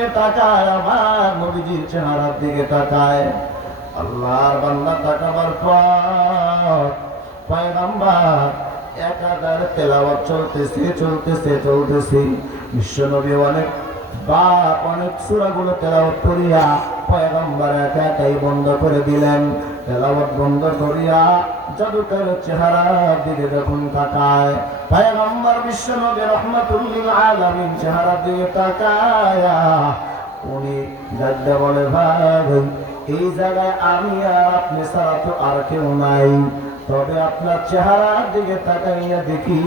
দিকে তাকায়, আমার নবীজির চেহারার দিকে তাকায়। আল্লাহর বান্দা তাকাবার পর পয়গম্বর একাধারে তেলাওয়াত চলতেছে। বিশ্বনবী অনেক সূরাগুলো তেলাওয়াত করিয়া পয়গম্বর একাই বন্ধ করে দিলেন। তেলাওয়াত বন্ধ করিয়া জাদুকর চেহারার দিকে যখন তাকায়, পয়গম্বর বিশ্বনবী রাহমাতুল লিল আলামিন চেহারার দিকে তাকায়া উনি দাদা বলে, ভাই এই জায়গায় আমি আর আপনি ছাড়া তো আর কেউ নাই, তবে আপনার চেহারার দিকে তাকাইয়া দেখি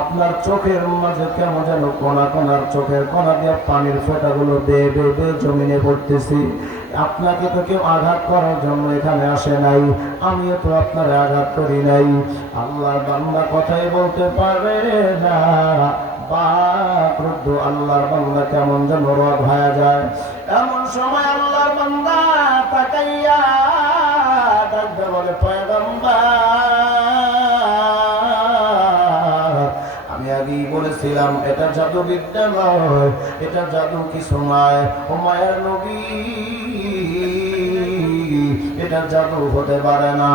আপনার চোখের মাঝে কেমন যেন কোনার চোখের কোনা দিয়ে পানির ফোঁটাগুলো বেয়ে বেয়ে জমিনে পড়তেছি। আপনাকে তো কেউ আঘাত করার জন্য এখানে আসে নাই, আমিও তো আপনার আঘাত করি নাই। আল্লাহর বান্দা কথাই বলতে পারে না, বাক্রুদ্ধ আল্লাহর বান্দা কেমন যেন রব হয়ে যায়। এমন সময় আল্লাহর বান্দা তাকাইয়া ডাকতে বলে, পয়গম্বর আমি আগেই বলেছিলাম এটা জাদু বিদ্যা নয়, এটা জাদু কিছু নয়। ও মায়ের নবী, এটা জাদু হতে পারে না।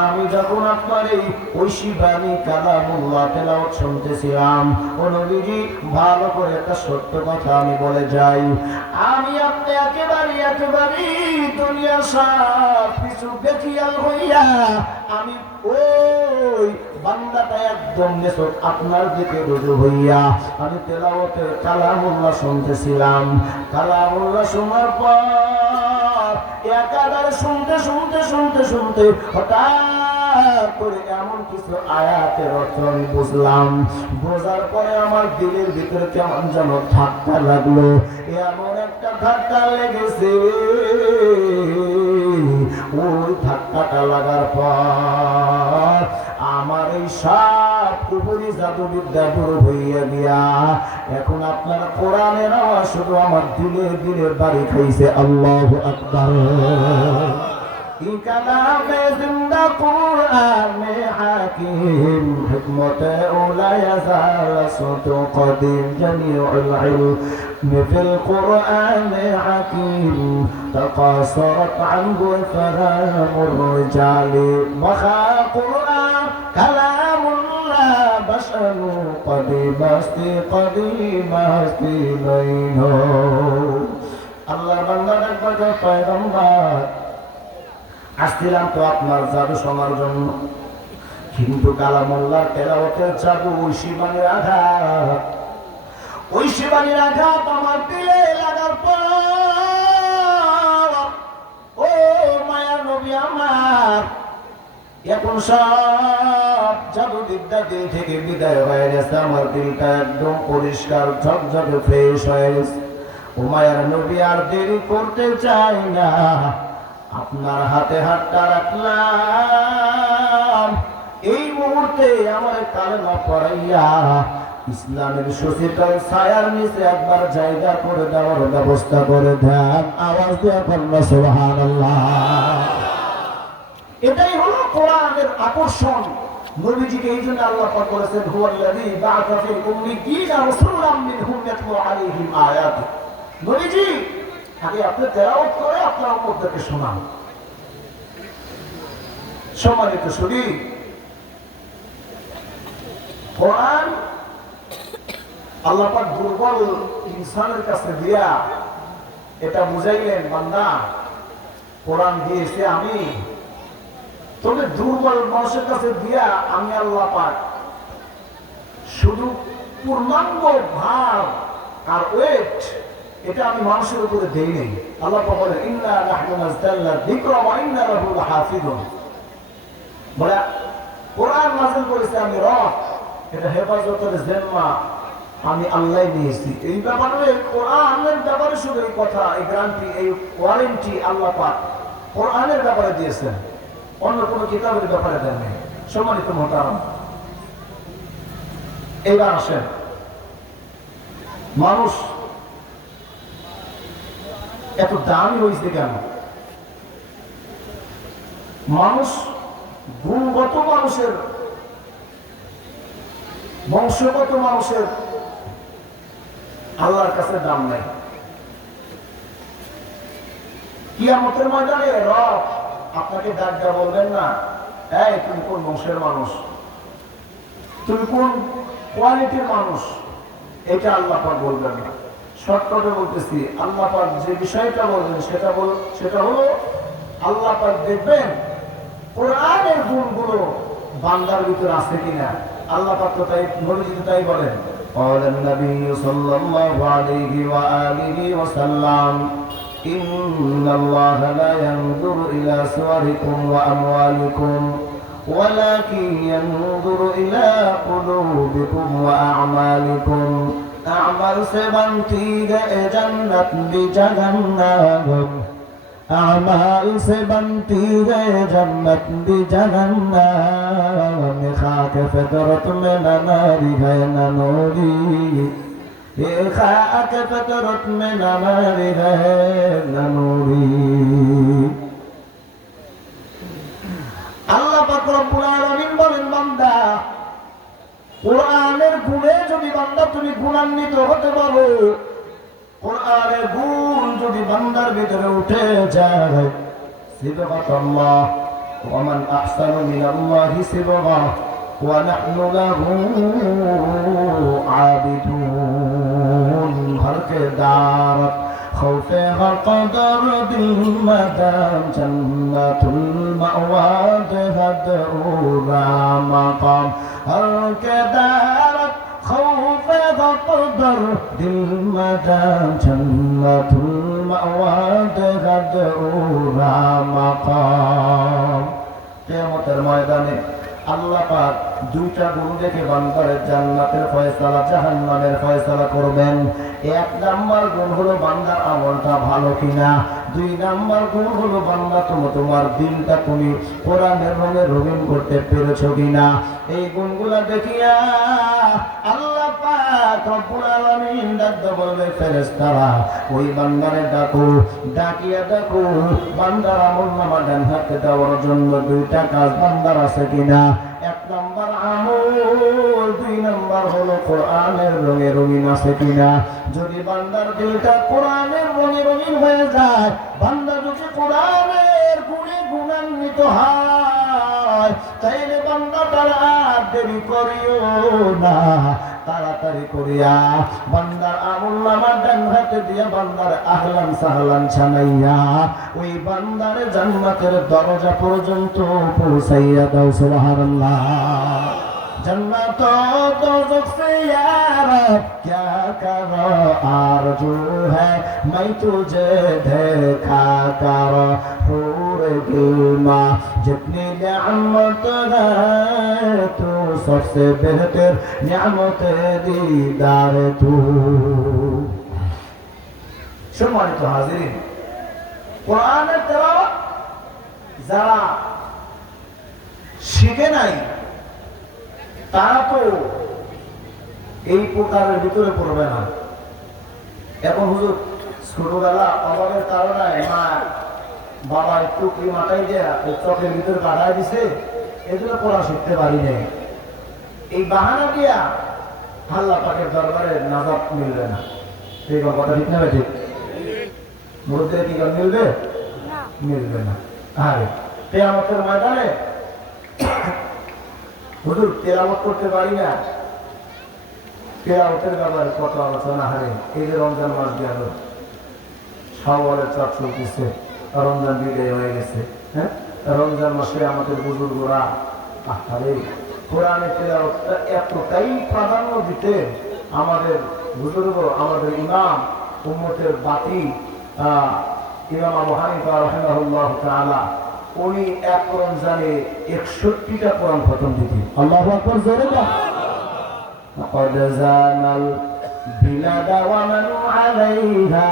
আমি যখন আপনার এই ঐশী বাণী কালামুল্লাহ তেলাওয়াত শুনতেছিলাম, ও নবীজি ভালো করে একটা সত্য কথা আমি বলে যাই, আমি আপনি একেবারে দুনিয়ার সব কিছু বেখিয়াল হইয়া আমি ওই বান্দাটা একদম নেশক আপনার দিকে রুজু হইয়া আমি তেলাওয়াতে কালামুল্লাহ শুনতেছিলাম। কালামুল্লাহ শোনার পর একাধারে শুনতে হঠাৎ করে এমন কিছু আয়াতের অর্থ আমি বুঝলাম। বোঝার পরে আমার দিলের ভিতরে কেমন যেন ধাক্কা লাগলো। এমন একটা ধাক্কা লেগেছে, ওই ধাক্কাটা লাগার পর আমার এই সব কুপুরি জাদুবিদ্যা পুরো হইয়া গিয়া এখন আপনার কোরআনের আওয়াজ শুধু আমার দিলের বাড়ি খাইছে। আল্লাহু আকবার। কালামে জিন্দা কুরআনে হাকিম হিকমত উলা ইয়াজাল সুতু কদিম জামিউল ইলম ফিল কুরআনে হাকিম তাকাসারাত আনহু ফাহামুর রিজালি ওয়া কুরআন কালামুল্লাহ বাশারু কদিমাস্তি নাইনো। আল্লাহর বান্দা একবার পয়গম্বর আসছিলাম তো আপনার জাদু শোনার জন্য, কিন্তু কালামুল্লাহ তেলাওয়াতের জাদু ওই শিবানীর আঘাত আমার দিলে লাগার পর ও মায়ার নবী আমার এখন সব জাদু বিদ্যা দিল থেকে বিদায় হয়ে গেছে। আমার দিলটা একদম পরিষ্কার ঝকঝকে ফ্রেশ হয়ে গেছে। ও মায়ার নবী আর দেরি করতে চাই না, আপনার হাতে হাতটা রাখলাম, এই মুহূর্তে আমার কালেমা পড়াইয়া ইসলামের সুশীতল ছায়ার নিচে একবার জায়গা করে দেওয়ার ব্যবস্থা করে দেন। আওয়াজ দিয়ে বলুন সুবহানাল্লাহ। এটাই হলো কোরআনের আকর্ষণ। নবীজিকে এই জন্য আল্লাহ পাক বলেছেন, হুয়াল্লাযী বা'আসা ফিল উম্মিয়্যিনা রাসূলাম মিনহুম ইয়াতলু আলাইহিম আয়াতিহি। নবীজি আগে আপনি তেলাওয়াত করে আপনার উম্মতকে শোনান। সম্মানিত শুনি, কোরআন আল্লাহ পাক দুর্বল ইনসানের কাছে দিয়া এটা বুঝাইলেন, বান্দা কোরআন দিয়েছে আমি, তবে দুর্বল মানুষের কাছে দিয়া আমি আল্লাহ পাক শুধু পূর্ণাঙ্গ ভার আর ওয়েট এটা আমি মানুষের উপরে দেই নাই। আল্লাহ পাক বলেন, ইন্না নাহনু নাযালনা যিকরা ওয়া ইন্না লাহু লাহাফিজুন। বলে কোরআন নাযিল করেছে আমি রব, এটা হেফাজতের জিম্মা আমি আল্লাহ নিয়েছি। এই ব্যাপারে কোরআনের ব্যাপারে শুধু এই কথা, এই গ্যারান্টি, এই ওয়ারেন্টি আল্লাহ পাক কোরআনের ব্যাপারে দিয়েছেন, অন্য কোনো কিতাবের ব্যাপারে দেন নাই। সম্মানিত মুহতারাম, এইবার আসেন, মানুষ এত দামি হয়েছে কেন? মানুষ গুণগত মানুষের, বংশগত মানুষের আল্লাহর কাছে দাম নাই। কিয়ামতের ময়দানে রব আপনাকে ডাক দেয়া বলবেন না, এই তুমি কোন বংশের মানুষ, তুমি কোন কোয়ালিটির মানুষ, এটা আল্লাহ পাক বলবেন না। শর্টকাটে বলতেছি, আল্লাহ পাক যে বিষয়টা বলবেন সেটা হলো আল্লাহ পাক দেখবেন কোরআনের গুণগুলো বান্দার ভিতরে আছে কিনা। আল্লাহ পাক তো তাই নবীজি তাই বলেন, قال النبي صلى الله عليه وآله وسلم إن الله لا ينظر إلى صوركم وأموالكم ولكن ينظر إلى قلوبكم وأعمالكم أعمال سے بنتی ہے جنت بھی جہنم أعمال سے بنتی ہے جنت بھی جہنم خاک فطرت میں نہ ناری ہے نہ نوری یہ خاک فطرت میں نہ ناری ہے نہ نوری আল্লাহ পাক রব্বুল আলামিন বলেন, বান্দা কোরআনের গুণে যদি বান্দা তুমি গুণান্বিত হতে পারো, কোরআনের গুণ যদি বান্দার ভিতরে উঠে যায়, সিবগাতাল্লাহ ওয়া মান আহসানু মিনাল্লাহি সিবগা ওয়া নাহনু লাহু আবিদুন হরকে দারত خوفে قدر دل مدام جنت المأوى هدورا مقام هر کے دارت خوفে قدر دل مدام جنت المأوى هدورا مقام কিয়ামতের ময়দানে আল্লাহ পাক দুইটা গুণ দেখে বান্দার জান্নাতের ফয়সালা জাহান্নামের ফয়সালা করবেন। এক নাম্বার গুণ হলো বান্দার আমলটা ভালো কিনা, দুই নাম্বার গুণ হলো বান্দা তোমার দিলটা তুমি কোরআনের রঙে রঙিন করতে পেরেছো কিনা। এই গুণগুলা দেখিয়া আল্লাহ পাক রব্বুল আলামিন ডাকতে বলবে, ফেরেশতারা ওই বান্দারে ডাকো, ডাকিয়া ডাকো বান্দার আমলনামা ডান হাতে দেওয়ার জন্য দুইটা কাজ বান্দার আছে কিনা। এক নাম্বার আমল, দুই নাম্বার হলো কোরআনের রঙে রঙিন আছে কিনা। যদি বান্দার দিলটা কোরআনের রঙে রঙিন হয়ে যায়, বান্দা যদি কোরআনের গুণে গুণান্বিত হয়, তাইলে বান্দা তারা দেরি করিও না, তাড়াতাড়ি করিয়া বান্দার আমলনামা ডান হাতে দিয়া বান্দার আহলান সাহলান ছানাইয়া ওই বান্দার জান্নাতের দরজা পর্যন্ত পৌঁছাইয়া দাও। সুবহানাল্লাহ। जन्नत दोज़ख से या रब क्या करो आरज़ू है मैं तुझे देखा कर हूर गिलमा जितनी नियामत है तू सबसे बेहतर नियामत दीदार तू। সম্মানিত হাজিরিন, কোরআনের তেলাওয়াত যারা শিখে নাই তারা তো এই প্রকারের ভিতরে পড়বে না। এখন হুজুর ছোটবেলা অভাবের কারণে মা বাবা একটু কি মাথায় দিয়ে চোখের ভিতরে কাটায় দিছে, এগুলো পড়া শিখতে পারি নাই। এই বাহানা দিয়া আল্লাহ পাকের দরবারে নাজাত মিলবে না। ঠিক কথা ঠিক না? ঠিক মধ্যে কি মিলবে? মিলবে না। আরে কিয়ামতের ময়দানে হুজুর তেলাওয়াত করতে পারি না, তেলাওয়াতের ব্যাপারে কত আলোচনা হয়। এই যে রমজান মাস গেল, শাওয়ালের চাপ চলতেছে, রমজান বিদায় হয়ে গেছে। হ্যাঁ, রমজান মাসে আমাদের বুজুর্গরা আরে কোরআনের তেলাওয়াতটা এতটাই প্রাধান্য দিতে, আমাদের বুজুর্গ, আমাদের ইমাম, উম্মতের বাতি ইমাম আবু হানিফা রাহিমাহুল্লাহ তাআলা, উনি এক রমজানে 61টা কোরআন খতম দিতেন। আল্লাহু আকবার, জোরে বল। قد زان البلاد ومن عليها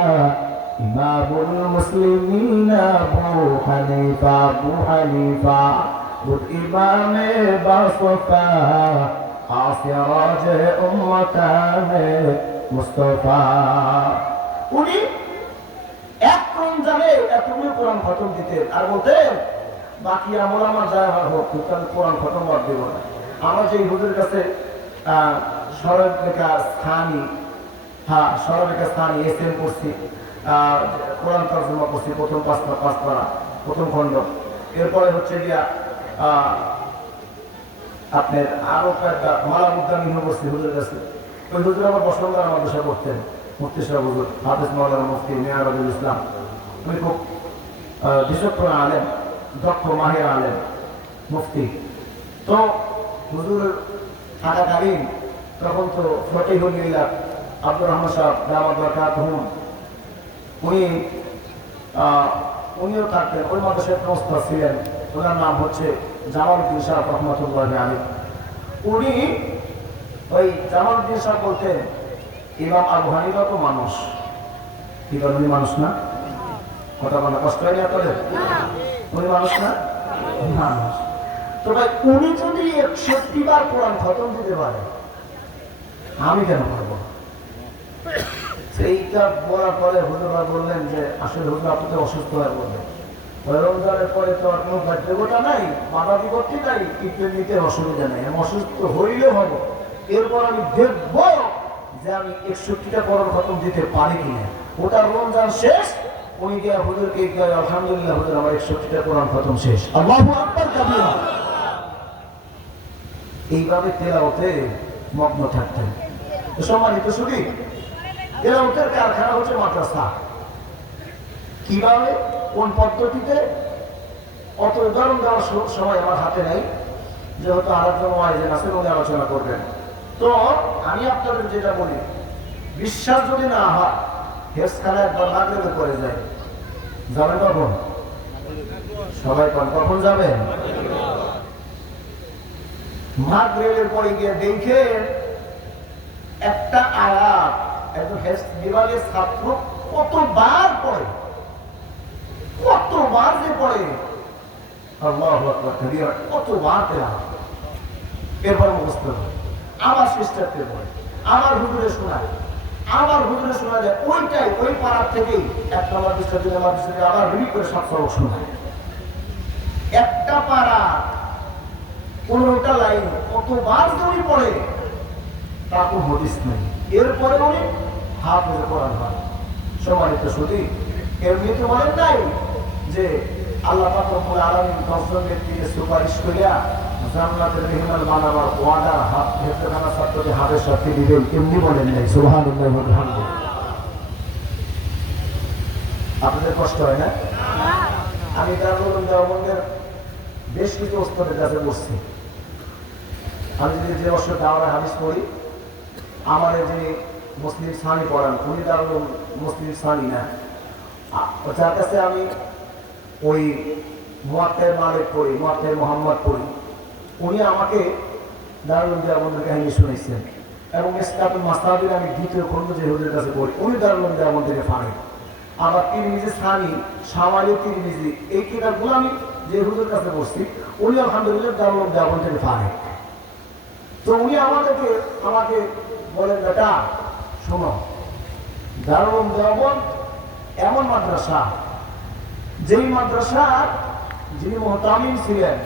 إمام المسلمين أبو حنيفة خود إمام باصفا سراج أمتان মুস্তাফা। উনি এক রমজানে এতগুলো কোরআন খতম দিতেন আর বলতেন বাকি আমল আমার যায় হোক, কিন্তু আমি কোরআন খতম বাদ দেব না। আমার যে হুজুরের কাছে সরলরেখা স্থানী, হ্যাঁ সরলরেখা স্থানী এসএম করছি, কোরআন তর্জমা করছি প্রথম পাঁচ পারা প্রথম খণ্ড। এরপরে হচ্ছে গিয়া আপনার আরো কয়েকটা মালাবুদ্দান ইউনিভার্সিটি হুজুরের কাছে। ওই হুজুর আমার বসন্তরা মাদ্রাসা পড়তেন, মুফতি সাহেব হুজুর হাফেজ মাওলানা মুফতি মিয়ারুল ইসলাম। উনি খুব বিচক্ষণ আলেম, দক্ষ মাহির আলেম, মুফতি। তো হুজুর থাকাকালীন তখন তো ফতেহুল মিল্লাত আব্দুর রহমান সাহেব দাওয়াত বারাকাতুহু উনিও থাকতেন। ওই মাদ্রাসার প্রস্তাব ছিলেন, ওনার নাম হচ্ছে জামালউদ্দিন সাহেব রহমতুল্লাহ আলাইহি। উনি ওই জামালউদ্দিন সাহেব বলতেন ইমাম আবু হানিফা তো মানুষ, কি উনি মানুষ না? কথা বলা কষ্ট হয়নি আপনাদের? উনি মানুষ না? মানুষ। তো ভাই উনি যদি 61 বার কোরআন খতম দিতে পারে, আমি কেন পারবো? সেইটা বলার পরে হুজুরা বললেন যে আসলে হুজুর আপনি তো অসুস্থ হয়ে বললেন, রমজানের পরে তো আর কোনো বাধ্যকতা নাই, বাধা বিপত্তি নাই, ট্রিটমেন্ট নিতে অসুবিধা নেই, আমি অসুস্থ হইলেও হবো, এরপর আমি দেখবো যে আমি 61টা কোরআন খতম দিতে পারি কিনা। ওটা রমজান শেষ, উনি গিয়ে হুজুরকে আলহামদুলিল্লাহ হুজুর আমার 61টা কোরআন খতম শেষ, আল্লাহু আকবার কাবীরা। এইভাবে তেলাওয়াতে মগ্ন থাকতেন। সম্মানিত শুধু তেলাওয়াতের কারখানা হচ্ছে মাদ্রাসা। কিভাবে কোন পদ্ধতিতে অত উদাহরণ দেওয়ার সময় আমার হাতে নেই, যেহেতু আরেকজন ওয়াইজেন আছেন উনি আলোচনা করবেন। তো আমি আপনাদের যেটা বলি, বিশ্বাস যদি না হয় হেসখানা একবার মাগরিবে করে যায়, যাবেন কখন? সবাই কখন যাবেন? মাগরিবের পরে গিয়ে দেখে একটা আয়াত একজন হেস বিভাগের ছাত্র কতবার পড়ে, কতবার যে পড়ে, আল্লাহু আকবার কাবীরা, কতবার তেলাওয়াত, এরপর মুখস্থ আবার সিস্টারকে পড়ে, আবার হুজুরে শোনায়, আবার হুজুরে শোনা যায়, ওইটাই ওই পাড়ার থেকেই এক নম্বর বিশ্বাস দিলে আমার বিশ্বাস আবার রিপিট করে 7 সবক শোনায়। একটা পাড়া 15টা লাইন কতবার যদি পড়ে তা কোনো হদিস নেই। এরপরে উনি হাফেজ কোরআন হয়। সম্মানিত শুধু এমনিতে বলেন নাই যে আল্লাহ পাক রব্বুল আলামিন 10 জন ব্যক্তিকে সুপারিশ করিয়া জান্নাতের মেহমান বানাবার ওয়াদার হেফজখানা ছাত্রকে হাফেজ শর্তে দিবেন, এমনি বলেন নাই। সুবহানাল্লাহ ওয়া বিহামদিহি। আপনাদের কষ্ট হয় না? আমি দারুল দেওবন্দের বেশ কিছু ওস্তাদের কাছে বসছি। আমি যদি যে বছর দাওরা হাদিস পড়ি, আমার যিনি মুসলিম সানি পড়ান উনি দারুল মুসলিম সানি না, যার কাছে আমি ওই মুয়াত্তায়ে মালিক পড়ি, মুয়াত্তায়ে মুহাম্মদ পড়ি, উনি আমাকে দারুল দেওবন্দের কাহিনী শুনেছেন। এবং ইসকাতুল মাসাবির আমি দ্বিতীয় খণ্ড যে হুজুরের কাছে পড়ি, উনি দারুল দেওবন্দ থেকে পারেন। আবার তিরমিজি সানি, শামালি তিরমিজি, এই কিতাবগুলো আমি যে হুজুরের কাছে বসছি উনি আলহামদুলিল্লাহ দারুল দেওবন্দ থেকে পারেন। তো উনি আমাকে বলেন, বেটা শোনো, দারুল দেওবন্দ এমন মাদ্রাসা, যেই মাদ্রাসার যিনি মুহতামিম ছিলেন,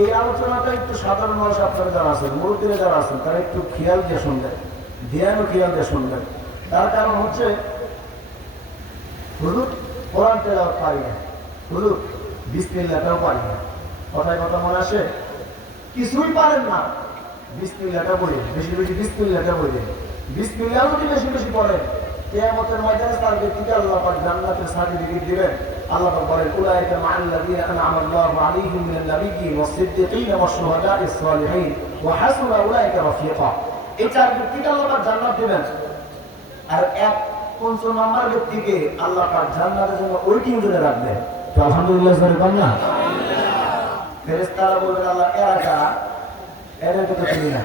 এই আলোচনাটা একটু সাধারণ মানুষ আপনারা যারা আছেন, মুরব্বীরা যারা আছেন, তারা একটু খেয়াল দিয়ে শুনবেন, ধ্যান ও খেয়াল দিয়ে শুনবেন। তার কারণ হচ্ছে হুজুর কোরআন তেলাওয়াত পারি না, হুজুর বিসমিল্লাহটাও পারি না, কথায় কথা মনে আসে, কিছুই পারেন না, বিসমিল্লাহটা বলি, বেশি বেশি বিসমিল্লাহটা বলি, বিসমিল্লাহ যদি বেশি বেশি পড়েন, কিয়ামতের ময়দানে তার ব্যক্তিকে আল্লাহ পাক জান্নাতের সার্টিফিকেট দিবেন। আল্লাহ পাক বলেন, উলাইকা মা'আল্লাযীনা আন'আমা আল্লাহু আলাইহিম মিনাল নাবিয়্যিন ওয়াস-সিদ্দীকিন ওয়াশ-শুহাদা'is সালিহিন ওয়া হাসুনা উলাইকা রাফীকা। এই চার ব্যক্তিকে আল্লাহ পাক জান্নাত দিবেন। আর এক ৫০ নম্বর ব্যক্তিকে আল্লাহ পাক জান্নাতের জন্য ওই তিনজনে রাখবেন। তো আলহামদুলিল্লাহ বলেন না? ফেরেশতারা বলবেন, আল্লাহ এদেরকে তো চিনি না।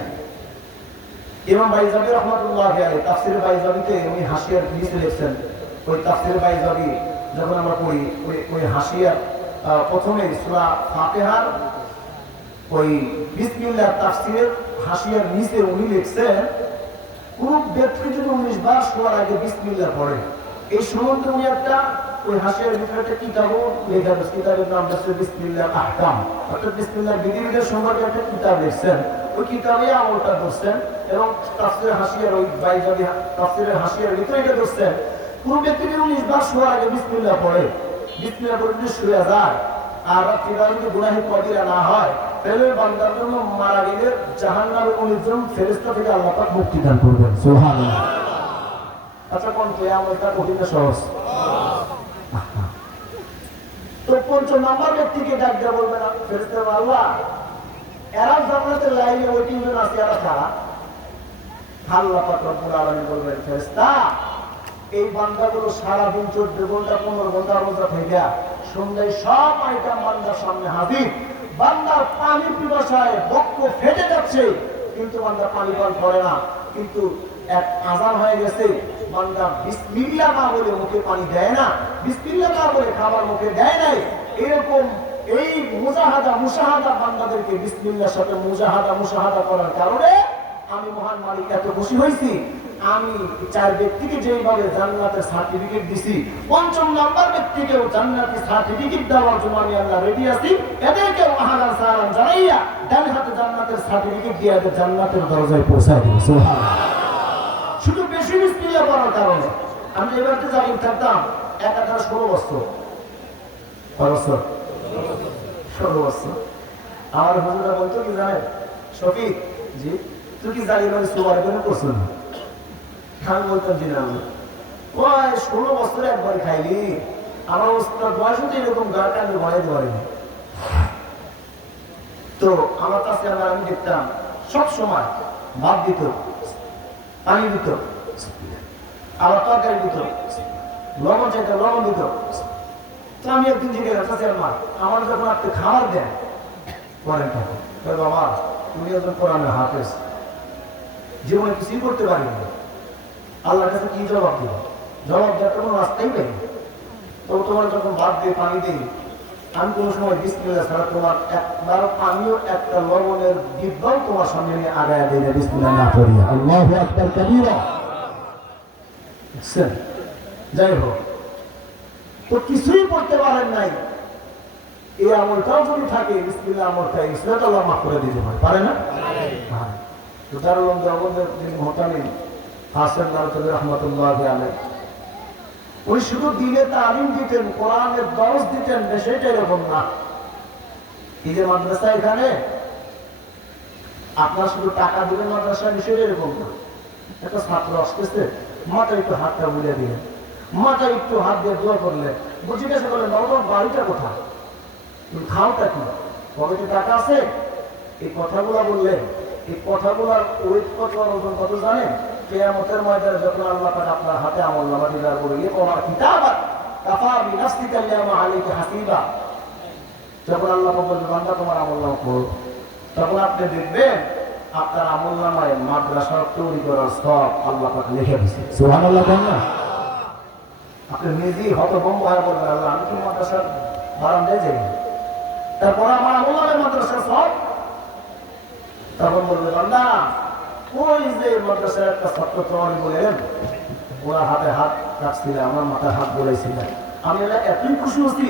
ইমাম বাইজাবি রহমাতুল্লাহ আলাইহি তাফসীর বাইজাবিতে উনি হাসিয়ার নিচে লিখছেন, ওই তাফসীর বাইজাবি যখন আমরা পড়ি, ওই হাসিয়ার প্রথমে সূরা ফাতিহার ওই বিসমিল্লাহ তাফসীরের হাসিয়ার নিচে উনি লিখছেন, কোন ব্যক্তি যদি 19 বার শোয়ার আগে বিসমিল্লাহ পড়ে, এই সম্বন্ধে উনি একটা ওই হাসিয়ার ভিতরে একটা কিতাবও লেখা আছে, কিতাবের নাম হচ্ছে বিসমিল্লাহ আহকাম, অর্থাৎ বিসমিল্লাহ বিধিবিধান সম্পর্কে একটা কিতাব লিখছেন। ওই কিতাবে আমলটা করছেন এবং তাফসীরে হাসিয়ার ওই বাইজাবি তাফসীরের হাসিয়ার ভিতরে এটা করছেন কোন ব্যক্তি যদি 19 বার শোয়ার আগে বিসমিল্লাহ পড়ে, বিসমিল্লাহ পড়ে যদি শুয়ে যায় আর রাত্রিবেলা যদি গুনাহে কবিরা না হয়, তাহলে বান্দার জন্য মারা গেলে জাহান্নামের 19 জন ফেরেশতা থেকে আল্লাহ পাক মুক্তি দান করবেন। সুবহানাল্লাহ। আচ্ছা কোন কিয়ামতটা কঠিন না সহজ? তো 5 নাম্বার ব্যক্তিকে ডাক দিয়ে বলবেন ফেরেশতা আল্লাহ এরা জান্নাতের লাইনে ওয়েটিং জন্য আছে, এরা কারা? আল্লাহ পাক রব্বুল আলামিন বলবেন ফেরেশতা এই বান্দাগুলো সারাদিন 14 ঘন্টা 15 ঘন্টা রোজা থেকে সন্ধ্যায় সব আইটেম বান্দার সামনে হাজির, বান্দার পানি পিপাসায় বক্ষ ফেটে যাচ্ছে কিন্তু বান্দা পানি পান করে না, কিন্তু এক আযান হয়ে গেছে বান্দা বিসমিল্লাহ না বলে মুখে পানি দেয় না, বিসমিল্লাহ না বলে খাবার মুখে দেয় নাই। এরকম এই মুশাহাদা বান্দাদেরকে বিসমিল্লাহর সাথে মুশাহাদা করার কারণে আমি মহান মালিক এত খুশি হয়েছি, আমি 4 ব্যক্তিকে যেইভাবে জান্নাতের সার্টিফিকেট দিছি 5ম নাম্বার ব্যক্তিকেও জান্নাতের সার্টিফিকেট দেওয়ার জন্য আমি আল্লাহ রেডি আছি। এদেরকেও আহলান সালাম জানাইয়া ডান হাতে জান্নাতের সার্টিফিকেট দিয়ে এদের জান্নাতের দরজায় পৌঁছায় দেব। সুবহানাল্লাহ। শুধু বেশি বিসমিল্লাহ পড়ার কারণে আমি এবারে জালিম থাকতাম 16 বছর 16 বছর। আমার হুজুরা বলতো কি জানেন, শফিক জি তুই কি জালিম মানে সুবার করে করছো না? আমি বলতাম জি না। ওই 16 বছরে একবার খাইলি, আমার অবস্থার বয়স তো এরকম গাড় কান্দে বাড়াইতে পারিনি। তো আমার কাছে আমি দেখতাম সব সময় ভাত দিত, পানি দিত, আবার তরকারি দিত, লবণ চাইতো লবণ দিত। তো আমি একদিন জিজ্ঞেস কাছে আমার যখন আপনি খাবার দেন করেন তখন বাবা তুমি একজন কোরআনের হাফেজ, জীবনে কিছুই করতে পারিনি, আল্লাহর কাছে কি জবাব দিব? জবাব দেওয়ার কোনো রাস্তাই নেই। তবে তোমার যখন ভাত দিয়ে পানি দিই আমি কোনো সময় বিসমিল্লাহ ছাড়া তোমার একবার পানিও একটা লবণের ডিব্বাও তোমার সামনে নিয়ে আগায় দিই না বিসমিল্লাহ না করিয়া। আল্লাহু আকবার কাবীরা। যাই হোক, তো কিছুই করতে পারেন নাই, এই আমলটাও যদি থাকে বিসমিল্লাহ আমলটা সেটা তো আল্লাহ মাফ করে দিতে পারে না? তো দারুল উলুম দেওবন্দের যিনি মুহতামিম হাসান নানতুবি রাহমাতুল্লাহি আলাইহি, উনি শুধু দিনে তালিম দিতেন, কোরআনের দরস দিতেন, সেটা এরকম না। এই যে মাদ্রাসা এখানে আপনার শুধু টাকা দিবেন মাদ্রাসা, বিষয়টা এরকম না। একটা ছাত্র আসতেছে মাথায় একটু হাতটা বুলিয়ে দিলেন, মাথায় একটু হাত দিয়ে দোয়া করলেন, জিজ্ঞাসা করলেন বাবা বাড়িটা কোথায়, তুমি খাওটা কি, পকেটে টাকা আছে? এই কথাগুলা বললেন। এই কথাগুলার ওয়েট কত, ওজন কত জানেন? কিয়ামতের ময়দানে যখন আল্লাহ পাক আপনার হাতে আমলনামা দিদার করে ইকরা কিতাবাক কাফা বিনাফসিকা আল-ইয়াওমা আলাইকা হাসিবা, যখন আল্লাহ পাক বলবেন বান্দা তোমার আমলনামা পড়ো, তখন আপনি দেখবেন আপনার আমলনামায় মাদ্রাসা তৈরি করার সব আল্লাহ পাক লিখে দিয়েছে। সুবহানাল্লাহ। না আপনি নিজেই হতভম্ব হয়ে বলবেন আল্লাহ আমি কি মাদ্রাসার বারান্দায় যাই, তারপর আমার আমলনামায় মাদ্রাসার সব, তখন বলবে বান্দা ওই যে মাদ্রাসার একটা ছাত্র তোমার বলেন ওরা হাতে হাত রাখছিল, আমার মাথায় হাত বলেছিলেন, আমি আল্লাহ এতই খুশি হয়েছি,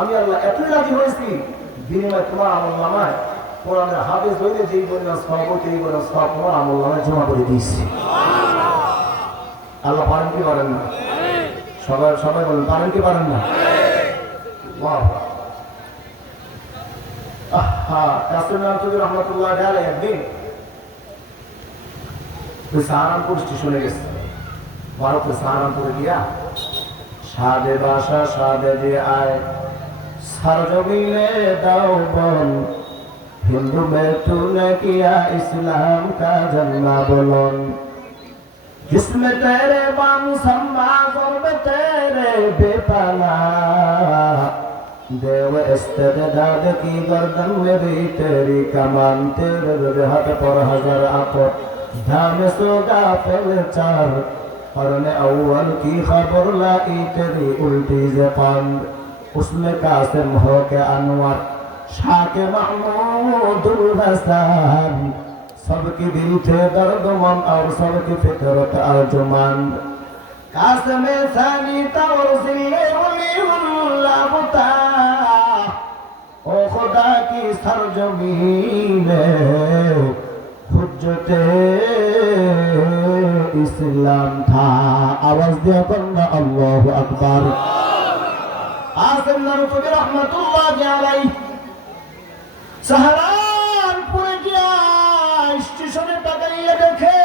আমি আল্লাহ এতই রাজি হয়েছি, বিনিময়ে তোমার আমলনামায় কোরআনের হাফেজ হইলে যেই বললেন সব এই বললেন সব তোমার আমলনামায় জমা করে দিয়েছি। আল্লাহ পারেন কি পারেন না? সবাই বলেন পারেন কি পারেন না? বাহ কাসেম নানতুবি রাহমাতুল্লাহি আলাইহি একদিন সাহারানপুর স্টেশনে গেছে, ভারতের সাহারানপুরে গিয়া সাদে বাসা সাদে যে আয় सरजमीने दाओ बोल हिंदू में तूने किया इस्लाम का जन्मा बोलोन जिसमें तेरे बाम सम्मा ज़ुर्ब तेरे बेपना देव इस्तेदाद की गर्दन में भी तेरी कमान तेरे हाथ पर हजार आंखों धाम सोगा फैल चार और ने अव्वल की खबर लाई तेरी उल्टी ज़बान उसमें कासिम हो के अनवर शाके महमूदुल हसन सबकी दिल थे दर्दमंद और सबकी फितरत अर्जुमंद कासिम सानी तौज़िले वलीउल्लाह बुता ओ खुदा की सरजमीन में हुज्जते इस्लाम था। আওয়াজ দিয়ে কন্যা আল্লাহু আকবার। আসেন নানুতুবি রহমাতুল্লাহি আলাইহি সাহারানপুরে গিয়া স্টেশনে তাকাইয়া দেখে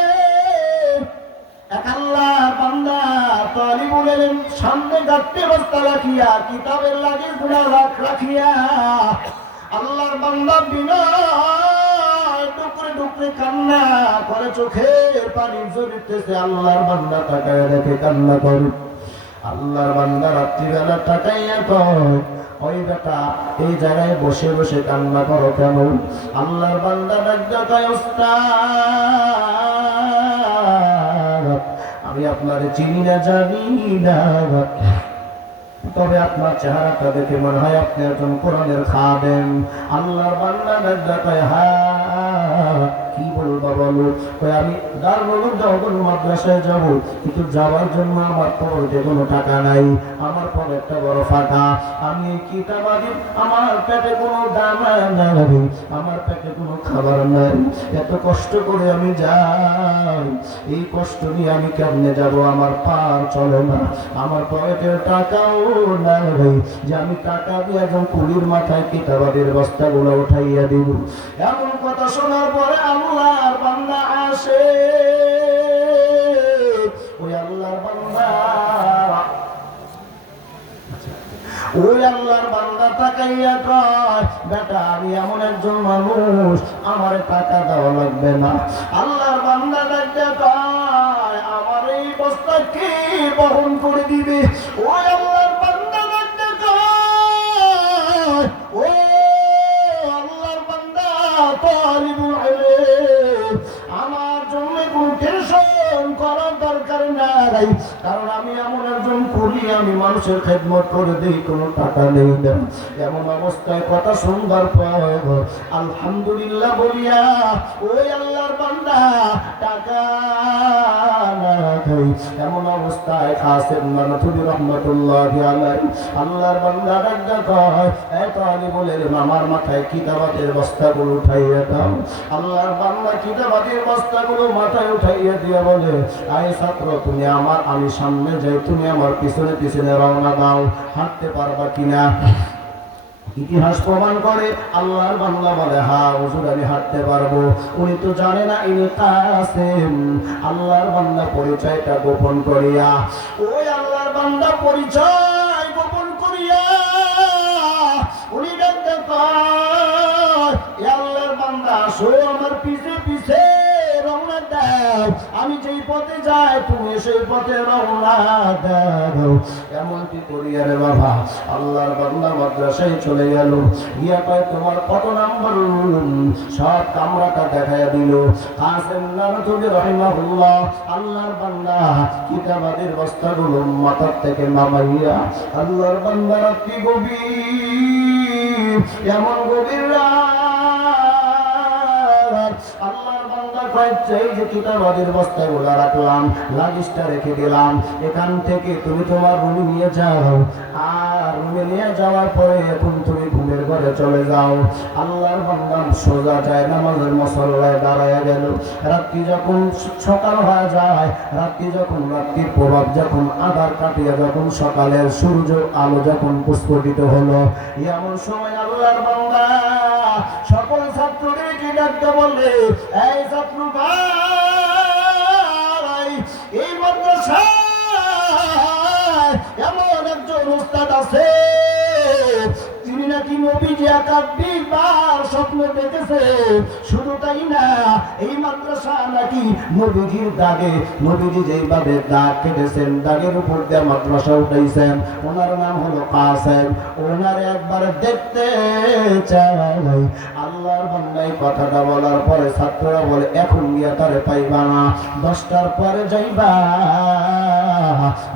এক আল্লাহর বান্দা তালিবুল ইলম সামনে গাঁটতে বস্তা রাখিয়া কিতাবের লাগেজ গুলা রাখিয়া আল্লাহর বান্দা বিনয় টুকরে টুকরে কান্না করে, চোখের পানি ঝরতেছে। আল্লাহর বান্দা তাকাইয়া দেখে কান্না করে। আল্লাহর বান্দা রাত্রিবেলা তাকাইয়া কয়, ওই বেটা এই জায়গায় বসে বসে কান্না করো কেন? আল্লাহর বান্দা ডাকতে কয়, ওস্তাদ আমি আপনার চিনি না জানি না, তবে আপনার চেহারাটা দেখে মনে হয় আপনি একজন কোরআনের খাদেম। আল্লাহর বান্দা ডাকতে কয়, হ্যাঁ কি বলবো বলো? আমি দারুল উলুম মাদ্রাসায় যাব, কিন্তু যাওয়ার জন্য আমার পকেটে কোনো টাকা নাই, আমার পকেটটা বড় ফাঁকা। আমি কিতাবাদি, আমার পেটে কোনো দানা নাই, আমার পেটে কোনো খাবার নাই। এত কষ্ট করে আমি যাই, এই কষ্ট নিয়ে আমি কেমনে যাব? আমার পা চলে না, আমার পকেটের টাকাও নাই যে আমি টাকা দিয়ে একজন কুলির মাথায় কিতাবাদের বস্তাগুলো উঠাইয়া দিব। এমন কথা শোনার পরে আল্লাহর বান্দা আসে। ওই আল্লাহর বান্দা তাকাইয়া কয়, বেটা আমি এমন একজন মানুষ, আমার টাকা দেওয়া লাগবে না। আল্লাহর বান্দা ডাকতে কয়, আমার এই বস্তা কে বহন করে দিবে? ওই আল্লাহর বান্দা ডাকতে কয়, ও আল্লাহর বান্দা তালিবুল ইলম, আমার জন্য কোনো টেনশন করার দরকার নাই, কারণ আমি এমন একজন কুলি, আমি মানুষের খেদমত করে দিই, কোনো টাকা নেই না। এমন অবস্থায় কথা শুনবার পর আলহামদুলিল্লাহ বলিয়া ওই আল্লাহর বান্দা টাকা এমন অবস্থায় কাসেম নানুতুবি রহমাতুল্লাহি আলাইহি আল্লাহর বান্দা ডাকতে কয়, এই তালিবুল ইলম আমার মাথায় কিতাবাদের বস্তাগুলো উঠাইয়া দাও। আল্লাহর বান্দা কিতাবাদের বস্তাগুলো মাথায় উঠাইয়া দিয়া বলে, এই ছাত্র তুমি আমার, আমি সামনে যাই, তুমি আমার পিছনে পিছনে রওনা দাও, হাঁটতে পারবা কিনা? ইতিহাস প্রমাণ করে আল্লাহর বান্দা বলে, হ্যাঁ হুজুর আমি হাঁটতে পারবো। উনি তো জানে না ইনি কাসেম। আল্লাহর বান্দা পরিচয়টা গোপন করিয়া, ওই আল্লাহর বান্দা পরিচয় গোপন করিয়া উনি ডাকতে কয়, আল্লাহর বান্দা আসো আমার পিছে পিছে রওনা দাও, আমি যেই পথে যাই তুমি সেই পথে রওনা দাও। এমনটি করিয়া রে বাবা আল্লাহর বান্দা মাদ্রাসায় চলে গেল। গিয়া কয়, তোমার কত নাম্বার রুম? সব কামরাটা দেখাইয়া দিল। কাসেম নানুতুবি রাহিমাহুল্লাহ আল্লাহর বান্দা কিতাবাদের বস্তাগুলো মাথার থেকে নামাইয়া, আল্লাহর বান্দা রাত্রি গভীর, এমন গভীর রাত, আল্লাহর বান্দা কয়েছে এই যে কিতাবাদের বস্তাগুলো রাখলাম, লাগেজটা রেখে দিলাম, এখান থেকে তুমি তোমার রুমে নিয়ে যাও, আর রুমে নিয়ে যাওয়ার পরে এখন তুমি ঘুমের ঘরে চলে যাও। আল্লাহর বান্দা সোজা যায় নামাজের মুসল্লায় দাঁড়ায়া গেল। রাত্রি যখন সকাল হয়ে যায়, রাত্রির প্রভাব যখন আধার কাটিয়া যখন সকালের সূর্য আলো যখন প্রস্ফুটিত হলো, এমন সময় আল্লাহর বান্দা সকল ছাত্রদেরকে ডাকতে বললে, এই ছাত্র ভাই, এই মাদ্রাসায় এমন একজন উস্তাদ আছে, তিনি নাকি নবীজি একাধিকবার স্বপ্ন দেখেছে। শুধু তাই না, এই মাদ্রাসা নাকি নবীজির দাগে, নবীজি যেইভাবে দাগ কেটেছেন দাগের উপর দিয়ে মাদ্রাসা উঠাইছেন। ওনার নাম হলো কাসেম, ওনার একবার দেখতে চাই। আল্লাহর বান্দাই কথাটা বলার পরে ছাত্ররা বলে, এখন গিয়া তারে পাইবা না, 10টার পরে যাইবা,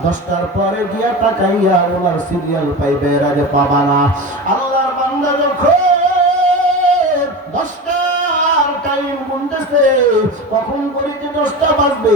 10টার পরে গিয়া তাকাইয়া ওনার সিরিয়াল পাইবে, এর আগে পাবা না। আল্লাহর বান্দা যখন 10টার টাইম গুনতেছে, কখন করিতে 10টা বাজবে,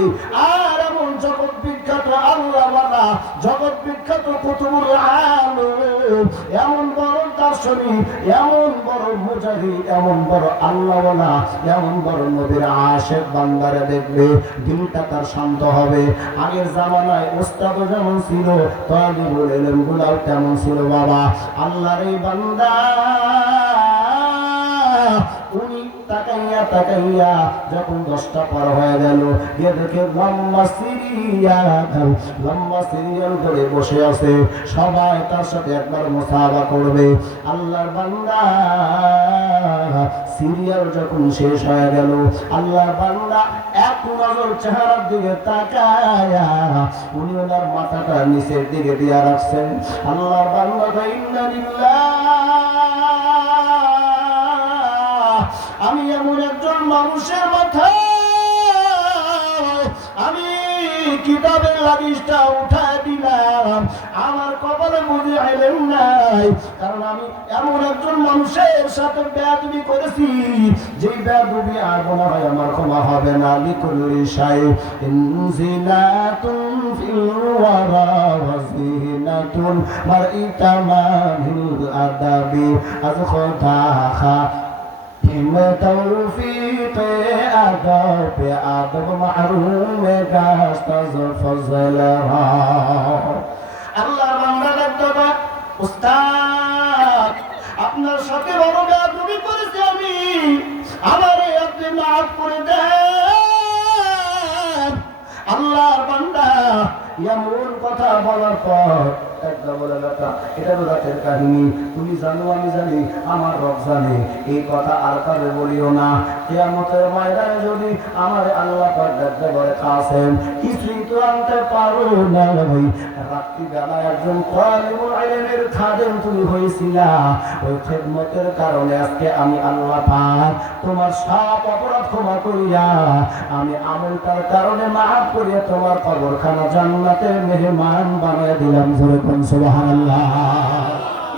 আর এমন জগৎ বিখ্যাত আল্লাহওয়ালা, জগৎ বিখ্যাত কুতুবুল আলম, এমন বড় শরীফ, এমন বড় মুজাহিদ, এমন বড় আল্লাহওয়ালা, এমন বড় নবীর আশিক বান্দারে দেখবে দিলটা তার শান্ত হবে। আগের জামানায় ওস্তাদ যেমন ছিল, তালিবুল ইলম গুলাও তেমন ছিল। বাবা আল্লাহর এই বান্দা উনি তাকাইয়া তাকাইয়া যখন 10টা পার হয়ে গেল, গিয়ে দেখে লম্বা সিরিয়াল ধরে বসে আছে, সবাই তার সাথে একবার মুসাফা করবে। আল্লাহর বান্দা সিরিয়াল যখন শেষ হয়ে গেল, আল্লাহর বান্দা এক নজর চেহারার দিকে তাকায়া উনি ওনার মাথাটা নিচের দিকে দিয়ে রাখছেন। আল্লাহর বান্দা ইন্না লিল্লাহ, আমি এমন একজন মানুষের মাথা আমি কিতাবের লালিশটা উঠায় দিলাম, আমার কপালে বুঝে আইলেন নাই, কারণ আমি এমন একজন মানুষের সাথে বেয়াদবি করেছি, যেই বেয়াদবি আর মনে হয় আমার ক্ষমা হবে না। লিকুল্লি শাইইন জিনাতুন ফিল ওয়ারা ওয়া জিনাতুন মারই তামামিল আদাবি আজ খোদা توفيق أدب أدب معروم গাস্তাজ ফজলরা। আল্লাহর বান্দা দেখবা উস্তাদ আপনার সাথে বড় বেয়াদবি করেছি আমি, আমারে আপনি মাফ করে দেন। আল্লাহর বান্দা এমন কথা বলার পর একটা বলে বেটা, এটা তো রাতের কাহিনী, তুমি জানো আমি জানি, আমার রব জানে, এই কথা আর কারে বলিও না। কিয়ামতের ময়দানে যদি আমার আল্লাহ পাক দেখতে বলে কাসেম কিছুই তো আনতে পারো না ভাই, রাত্রি বেলা একজন তালিবুল ইলমের খাদেম তুমি হয়েছিলা, ওই খেদমতের কারণে আজকে আমি আল্লাহ পাক তোমার সব অপরাধ ক্ষমা করিয়া আমি আমলটার কারণে মাফ করিয়া তোমার কবরখানা জান্নাতের মেহমান বানিয়ে দিলাম। জোরে কোন সুবহানাল্লাহ।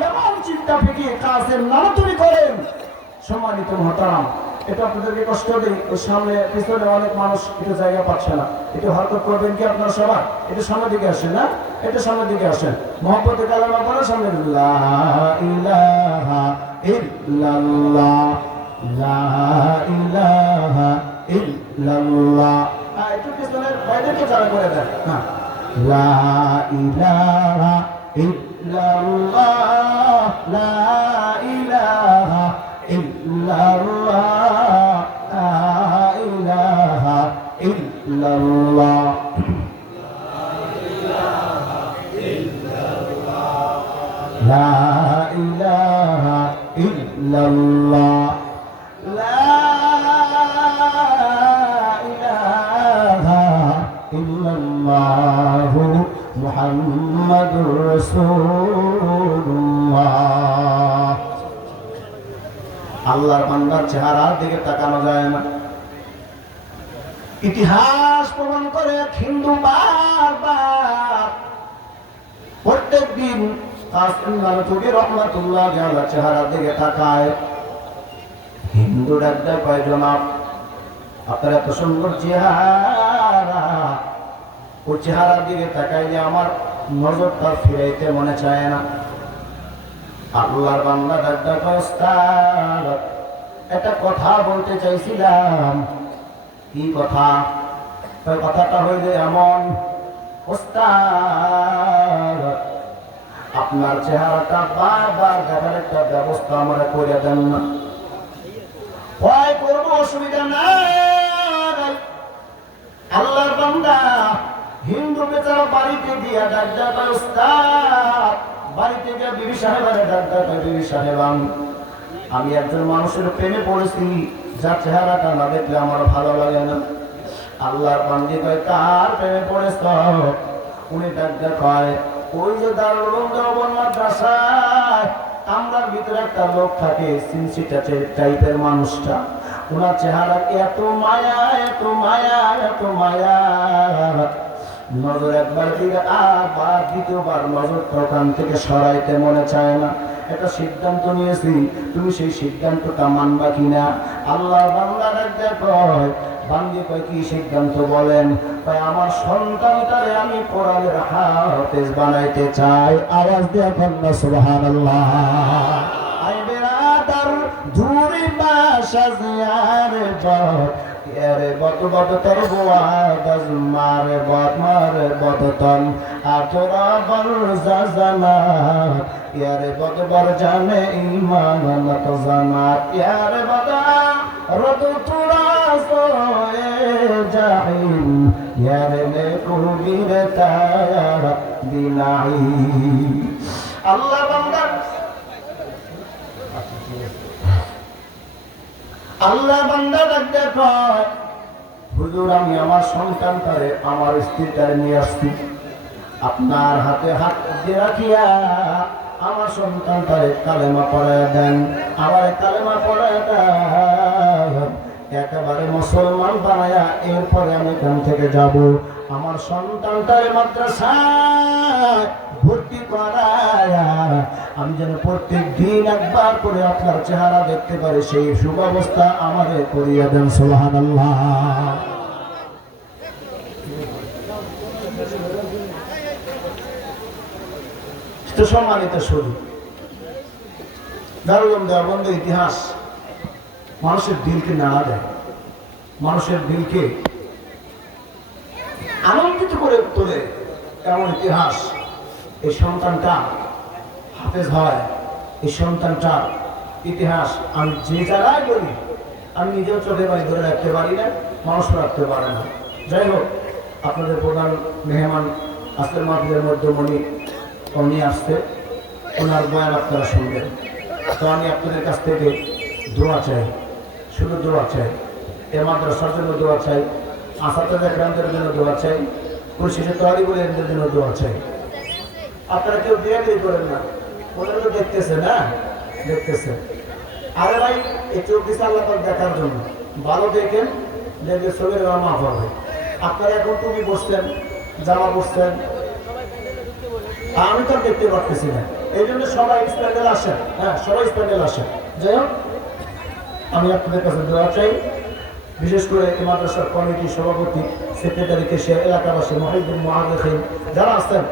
এমন চিন্তা থেকে কাসেম নাম তুমি করেন। সম্মানিত মুহতারাম, এটা আপনাদেরকে কষ্ট দেই, ওই সামনে পিছনে অনেক মানুষ একটু জায়গা পাচ্ছে না, একটু হরকত করবেন কি আপনারা সবাই? একটু সামনের দিকে আসেন, না একটু সামনের দিকে আসেন, মহব্বতে কালামা পড়া সামনে। লা ইলাহা ইল্লাল্লাহ, লা ইলাহা ইল্লাল্লাহ। একটু পিছনের বাইরেকে যারা করে দেন। হ্যাঁ, লা ইলাহা ইল্লাল্লাহ, লা ইলাহা ইল্লাল্লাহ, লা ইলাহা ইল্লাল্লাহ, লা ইলাহা ইল্লাল্লাহ, লা ইলাহা ইল্লাল্লাহু মুহাম্মাদুর রাসূলুল্লাহ। আল্লাহর বান্দার চেহারার দিকে তাকানো যায় না। ইতিহাস প্রমাণ করে হিন্দু বারবার প্রত্যেক দিন কাসেম নানতুবি রহমাতুল্লাহ আলাইহি চেহারার দিকে তাকায়। হিন্দু ডাক্তার কয় জনাব আপনার এত সুন্দর চেহারা, ওই চেহারার দিকে তাকাইলে আমার নজরটা ফিরাইতে মনে চায় না। আল্লাহর বান্দা ডাক্তার কয় ওস্তাদ একটা কথা বলতে চাইছিলাম। কি কথা? কথাটা হইলে এমন, ওস্তাদ আপনার চেহারাটা বারবার দেখার একটা ব্যবস্থা আমরা করে দেন না। ভয় করবো, অসুবিধা নাই। আল্লাহর বান্দা হিন্দু বেচারা বাড়িতে দিয়া ডাক্তার কয় ওস্তাদ, বাড়িতে গিয়ে বিবি সাহেবের ডাক্তার কয় বিবি সাহেব আমি একজন মানুষের প্রেমে পড়েছি, যার চেহারাটা না দেখলে আমার ভালো লাগে না। আল্লাহর বান্দি কয় কার প্রেমে পড়েছ? উনি ডাক্তার কয় ওই যে দারুল উলুম দেওবন্দ মাদ্রাসায় কামরার ভিতরে একটা লোক থাকে, সিনসিটা টাইপের মানুষটা, ওনার চেহারা এত মায়া, এত মায়া, এত মায়া, নজর একবার দিকে আবার দ্বিতীয়বার নজরটা ওখান থেকে সরাইতে মনে চায় না। একটা সিদ্ধান্ত নিয়েছি, তুমি সেই সিদ্ধান্তটা মানবা কিনা? আল্লাহ বান্দা ডাকতে কয়, বান্দি কয় কি সিদ্ধান্ত বলেন? কয় আমার সন্তানটারে আমি কোরআনের হাফেজ বানাইতে চাই। আওয়াজ দিয়ে বলুন সুবহানাল্লাহ। সাজিয়ারে বত ইয়ারে বত বত তোর বুয়াদ মারে বত তন আতরা বল জানা ইয়ারে বত বর জানে ইমান নত জানাত ইয়ারে বত রত তুরা সোয়ে জাহিম ইয়ারে মে কুবির তায়ার বিনাই আল্লাহ বান্দা আল্লাহ বান্দা দেখো হুজুর আমি আমার সন্তানটারে আমার স্ত্রীটারে নিয়ে আসছি আপনার হাতে হাত দিয়ে রাখিয়া আমার সন্তানটারে কালেমা পড়ায় দেন আমার কালেমা পড়ায় দেন একেবারে মুসলমান বানায়া এরপরে আমি এখান থেকে যাব আমার সন্তানটারে মাদ্রাসায় ভর্তি করায়া আমি যেন প্রত্যেক দিন একবার করে আপনার চেহারা দেখতে পারি সেই সুব্যবস্থা আমাদের করিয়া দেন সুবহানাল্লাহ। তো সম্মানিত শরীর দারুল দেওবন্দের ইতিহাস মানুষের দিলকে নাড়া দেয়, মানুষের দিলকে আনন্দিত করে তোলে এমন ইতিহাস। এই সন্তানটা হাফেজ হয়, এই সন্তানটা ইতিহাস আমি যে জায়গায় বলি আমি নিজেও চোখে বাড়ি ধরে রাখতে পারি না, মানুষও রাখতে পারে না। যাই হোক, আপনাদের প্রধান মেহমান আজকের মাহফিলের মধ্যমণি উনি আসতে ওনার বয়ান আপনারা শুনবেন। তো আমি আপনাদের কাছ থেকে দোয়া চাই, শুধু দোয়া চাই, এ মাদ্রাসার জন্য দোয়া চাই, আসাতে গ্রামদের জন্য দোয়া চাই, পরিশেষে তৈরি এদের জন্য দোয়া চাই। আপনারা কেউ দিয়ে করেন না, ওদের তো দেখতেছে না, দেখতেছে। আরে ভাই এই চোখ দিচ্ছে আল্লাহ দেখার জন্য, ভালো দেখেন, দেখলে ছবির মাফ হবে। আপনারা এখন টুপি বসছেন, জামা বসছেন, আমি তো দেখতে পারতেছি না, এই জন্য সবাই স্প্যান্ডেল আসেন, হ্যাঁ সবাই স্প্যান্ডেল আসেন। যাই হোক, আমি আপনাদের কাছে দোয়া চাই, বিশেষ করে এই মাদ্রাসার কমিটির সভাপতি, সেক্রেটারিকে, সে এলাকাবাসী, মহিউদ্দিন, মুহাদ্দিস যারা আছেন